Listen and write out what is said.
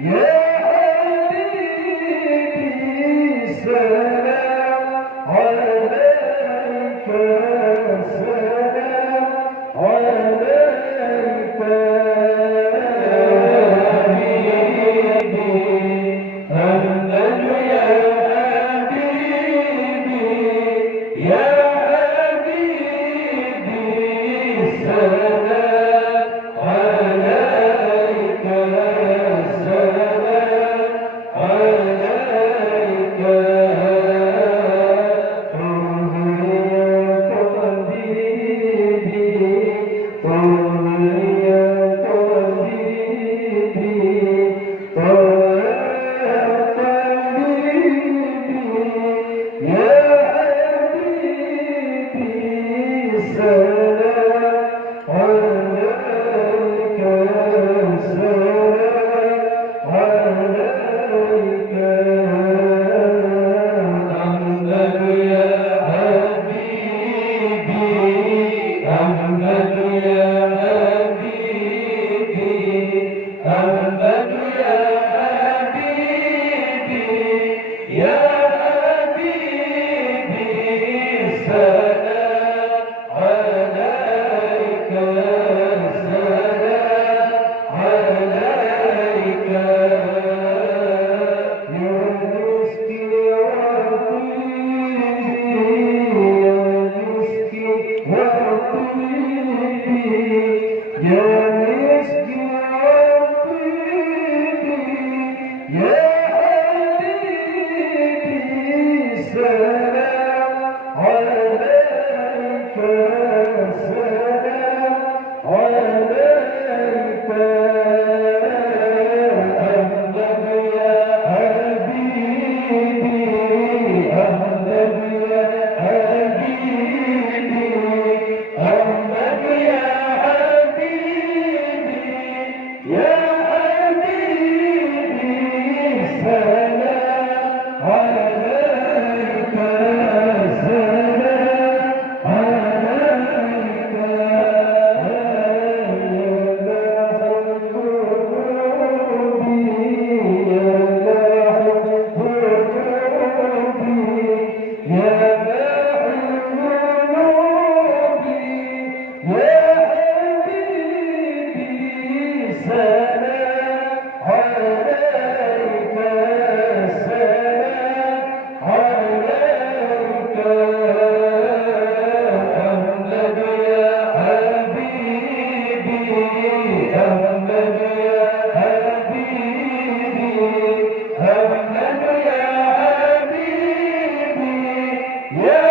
يا حبيبي سلام عليك، سلام عليك أمل يا حبيبي، يا حبيبي سلام عليك، سلام عليك طه يا طبيبي، طه يا طبيبي، طه يا طبيبي، يا حبيبي سلام عليك، سلام عليك أحمد يا حبيبي، أحمد يا حبيبي، أحمد يا حبيبي، يا حبيبي سلام عليك، سلام عليك يا مسكي يا طيبي، يا مسكي يا طيبي، يا مسكي يا طيبي، يا حبيبي سلام عليك، سلام عليك أحمد يا حبيبي، أحمد يا حبيبي، أحمد يا حبيبي، يا حبيبي سلام عليك، سلام عليك يا باحث قلوبي، يا حبيبي سلام عليك، سلام عليك أحمد يا حبيبي، أحمد يا حبيبي، أحمد يا حبيبي، يا